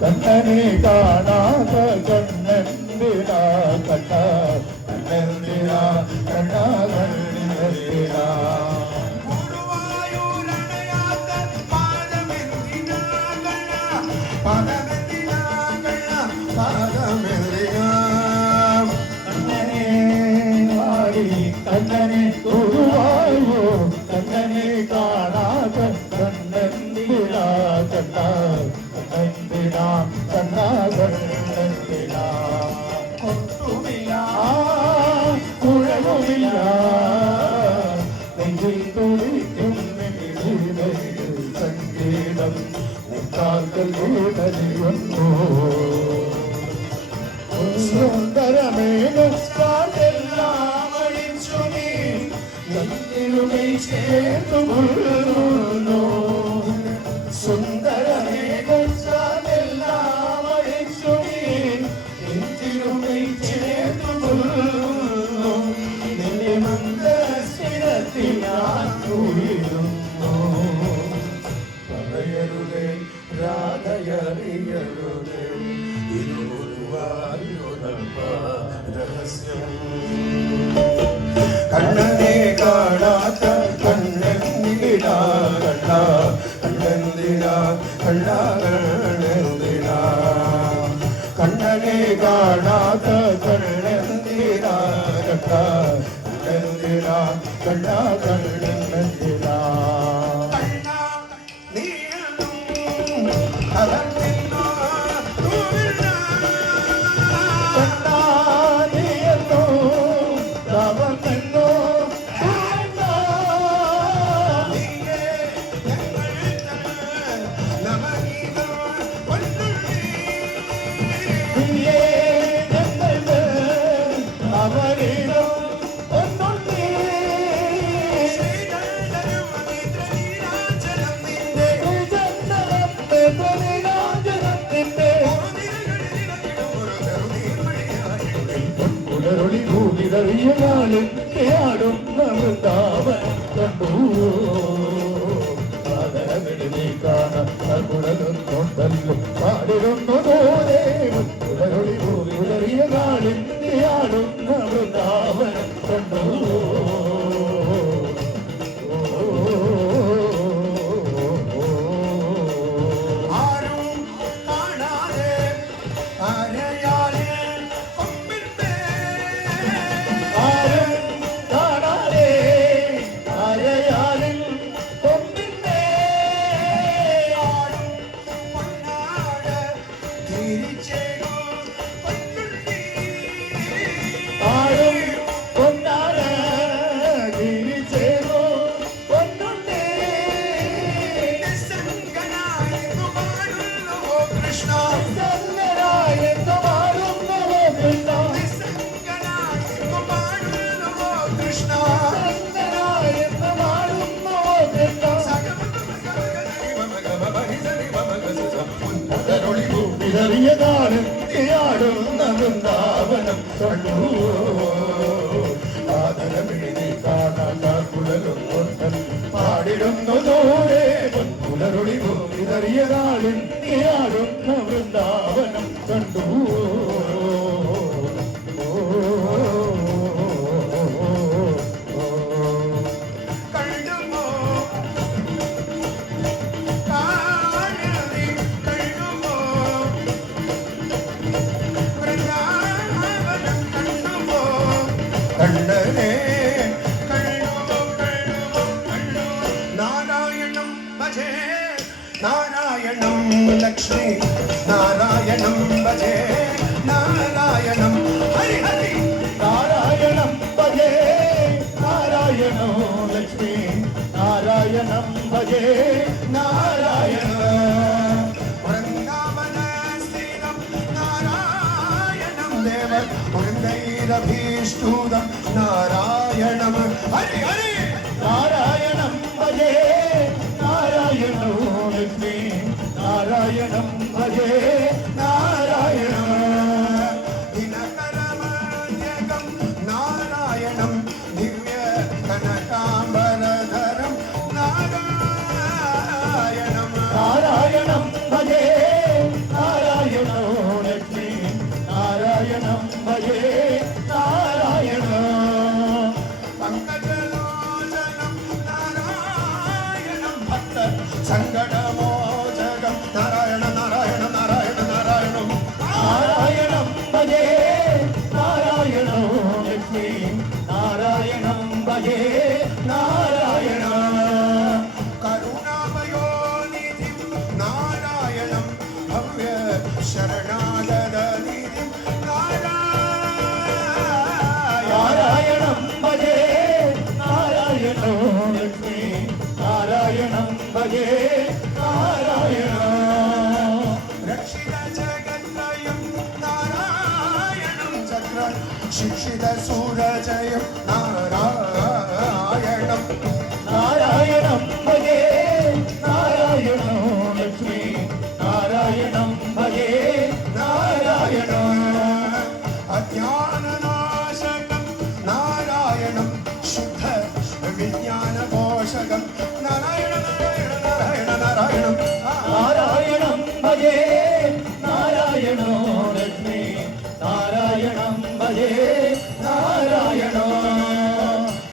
കണ്ണനെ കാണാത്ത കണ്ണെന്തിനാ കണ്ണ കണ്ണെന്തിനാ കണ്ണ കണ്ണെന്തിനാ ഗുരുവായൂരണയാത്ത പാദമെന്തിനാ കണ്ണ പാദമെന്തിനാ കണ്ണ പാദമെന്തിനാ കണ്ണനെ വാടി കണ്ണനെ ഗുരുവായോ കണ്ണനെ കാണാത്ത കണ്ണെന്തിനാ കണ്ണ കണ്ണെന്തിനാ കണ്ണ കണ്ണെന്തിനാ കൊട്ടുമില്ല കുഴലുമില്ല നെഞ്ചിൽ തുടിക്കും സംഗീതം കാൽക്കൽ വീടലിയുന്നു സുന്ദരമേഘെല്ലാം അഴിച്ചു നീ നെഞ്ചിലുമൈ ചേർത്തുകൊള്ളുന്നു സുന്ദരമേഘെല്ലാം അഴിച്ചു നീ നെഞ്ചിലുമൈ ചേർത്തുകൊള്ളുന്നു നിന്റെ മന്ദസ്മിതത്തിൽ ഞാൻ ഉയരുന്നു പറയരുതേ രാധയറിയരുതേ ഇത് രഹസ്യം കണ്ണനെ കാണാത്ത കണ്ണെന്തിനാ കണ്ണ കണ്ണെന്തിനാ കണ്ണ കണ്ണെന്തിനാ കണ്ണനെ കാണാത്ത കണ്ണെന്തിനാ കണ്ണ കണ്ണെന്തിനാ കണ്ണ കണ്ണെന്തിനാ കണ്ണ നീളും കലർന്നിന്നോ തൂവില്ല കണ്ണാടിയെന്നോ തവന്നെന്നോ നീയേ ഞങ്ങൾക്ക് നവഗീതം പൊന്നുള്ളി നീയേ ഞങ്ങളുടെ അവരിലോ ഒന്നുണ്ടേ ശ്രീകണ്ഠനും നിന്റെ ജന്മത്തിൻ്റെ ഒരു ചെറുനീർമണിയായി പുലരൊളി ഭൂമിതറിയാലും ആടുന്ന വൃന്ദാവൻ കണ്ടു ആദരവിടുതി കാണുന്നല്ലോ പാടിരുന്നു ദൂരെ പുലരൊളി ഭൂമിതറിയാലും ആടുന്ന വൃന്ദാവൻ കണ്ടു ആരും കാണാതെ ആരയാലെ കൊമ്പിന്റെ ആരും കാണാതെ ആരെയാലും കൊമ്പിന്റെ ആടും പൊന്നാട് തിരിച്ചേകോ പൊന്നുള്ളി ആരും കൊണ്ടാണ് തിരിച്ചേരോ പൊന്നുണ്ടേ നിസ്സംഗനായെന്നു പാടുന്നുവോ കൃഷ്ണ സന്നരായെന്നു മാറുന്നവോ കൃഷ്ണ നിസ്സംഗനായെന്നു പാടുന്നുവോ കൃഷ്ണ സന്നരായെന്നു മാറുന്നവോ കൃഷ്ണ ഉന്നതരൊളി വിതറിയ കാലം ആടുന്ന വൃന്ദാവനം കണ്ടു ആദരമെഴുതി കാണാത്ത കുഴലും കൊണ്ടൽ പാടിടുന്നു ദൂരെ പുലരൊളി വിതറിയ കാലം ആടുന്ന വൃന്ദാവനം കണ്ടു കണ്ടുമോ കാണി കണ്ടുമോ വൃന്ദാവനം കണ്ടുമോ കണ്ണനെ കണ്ടുമോ കണ്ടുമോ കണ്ടു നാരായണം ഭജേ നാരായണം ലക്ഷ്മി നാരായണം നാരായണം ഭജേ നാരായണ കരുണാമയോനിധിം നാരായണം ഭവ്യ ശരണാഗതനിധിം നാരായണം ഭജേ നാരായണോ ലക്ഷ്മി നാരായണം ഭജേ നാരായണ രക്ഷിത ജഗന്നയം നാരായണം ചക്ര ശിക്ഷിത സൂരജയം നാരായണം നാരായണം ഭജേ നാരായണോ ലക്ഷ്മി നാരായണം ഭജേ നാരായണ അജ്ഞാനനാശകം നാരായണം ശുദ്ധ വിജ്ഞാനപോഷകം നാരായണ നാരായണ നാരായണ നാരായണം നാരായണം ഭജേ നാരായണോ ലക്ഷ്മി നാരായണം ഭജേ